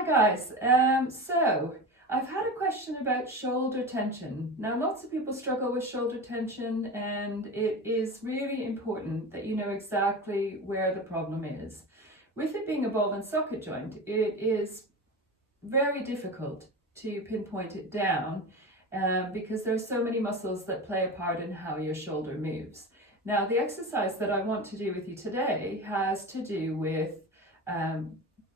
Hi guys, so I've had a question about shoulder tension. Now lots of people struggle with shoulder tension, and it is really important that you know exactly where the problem is. With it being a ball and socket joint, it is very difficult to pinpoint it down because there are so many muscles that play a part in how your shoulder moves. Now the exercise that I want to do with you today has to do with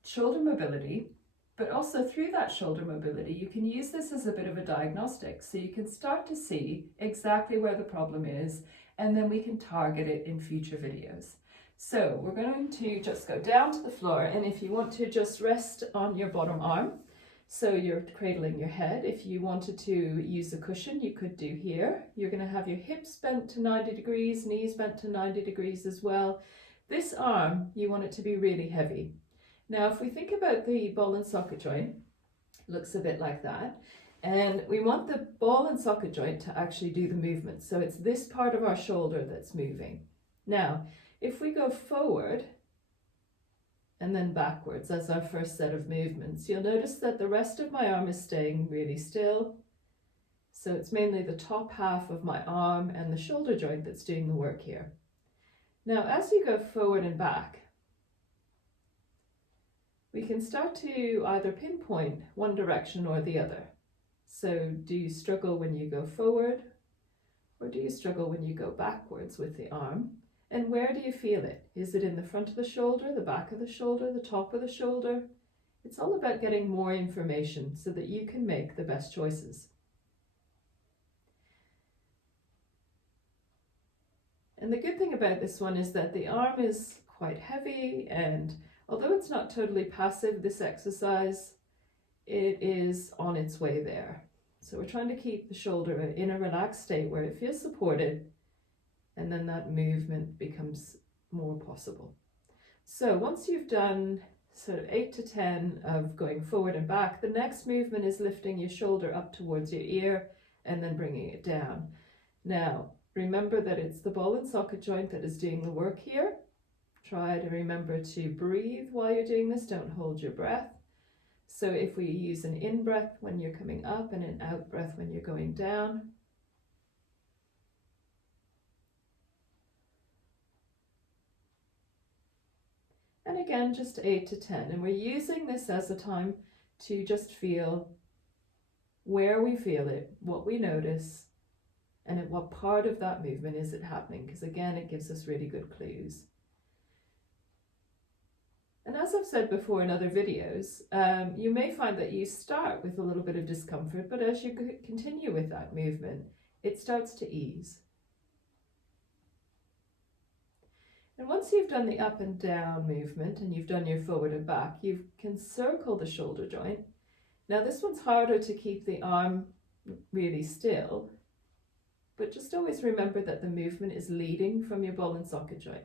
shoulder mobility, but also through that shoulder mobility you can use this as a bit of a diagnostic, so you can start to see exactly where the problem is, and then we can target it in future videos. So we're going to just go down to the floor, and if you want to just rest on your bottom arm, so you're cradling your head. If you wanted to use a cushion, you could do here. You're going to have your hips bent to 90 degrees, knees bent to 90 degrees as well. This arm, you want it to be really heavy. Now, if we think about the ball and socket joint, it looks a bit like that. And we want the ball and socket joint to actually do the movement. So it's this part of our shoulder that's moving. Now, if we go forward and then backwards as our first set of movements, you'll notice that the rest of my arm is staying really still. So it's mainly the top half of my arm and the shoulder joint that's doing the work here. Now, as you go forward and back, we can start to either pinpoint one direction or the other. So do you struggle when you go forward, or do you struggle when you go backwards with the arm? And where do you feel it? Is it in the front of the shoulder, the back of the shoulder, the top of the shoulder? It's all about getting more information so that you can make the best choices. And the good thing about this one is that the arm is quite heavy, and although it's not totally passive, this exercise, it is on its way there. So we're trying to keep the shoulder in a relaxed state where it feels supported, and then that movement becomes more possible. So once you've done sort of 8 to 10 of going forward and back, the next movement is lifting your shoulder up towards your ear and then bringing it down. Now, remember that it's the ball and socket joint that is doing the work here. Try to remember to breathe while you're doing this. Don't hold your breath. So if we use an in breath when you're coming up and an out breath when you're going down. And again, just 8 to 10. And we're using this as a time to just feel where we feel it, what we notice, and at what part of that movement is it happening, because again, it gives us really good clues. And as I've said before in other videos, you may find that you start with a little bit of discomfort, but as you continue with that movement, it starts to ease. And once you've done the up and down movement and you've done your forward and back, you can circle the shoulder joint. Now this one's harder to keep the arm really still, but just always remember that the movement is leading from your ball and socket joint.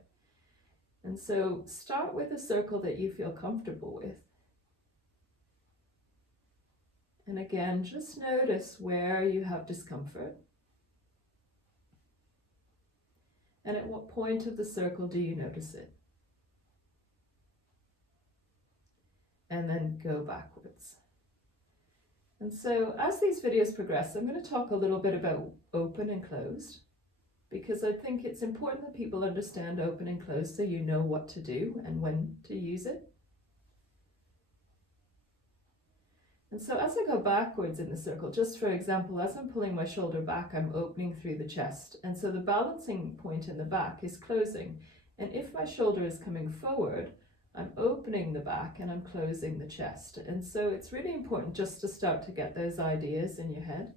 And so start with a circle that you feel comfortable with. And again, just notice where you have discomfort. And at what point of the circle do you notice it? And then go backwards. And so as these videos progress, I'm going to talk a little bit about open and closed, because I think it's important that people understand open and closed so you know what to do and when to use it. And so as I go backwards in the circle, just for example, as I'm pulling my shoulder back, I'm opening through the chest. And so the balancing point in the back is closing. And if my shoulder is coming forward, I'm opening the back and I'm closing the chest. And so it's really important just to start to get those ideas in your head.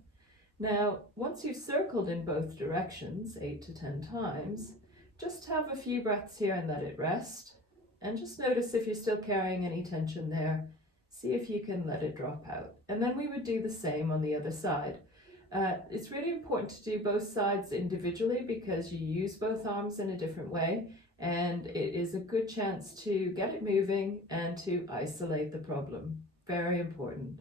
Now, once you've circled in both directions 8 to 10 times, just have a few breaths here and let it rest. And just notice if you're still carrying any tension there. See if you can let it drop out. And then we would do the same on the other side. It's really important to do both sides individually because you use both arms in a different way, and it is a good chance to get it moving and to isolate the problem. Very important.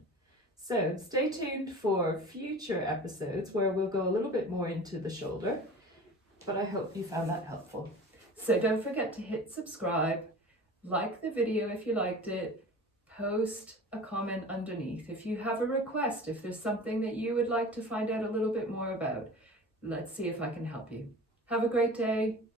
So stay tuned for future episodes where we'll go a little bit more into the shoulder, but I hope you found that helpful. So don't forget to hit subscribe, like the video if you liked it, post a comment underneath. If you have a request, if there's something that you would like to find out a little bit more about, let's see if I can help you. Have a great day.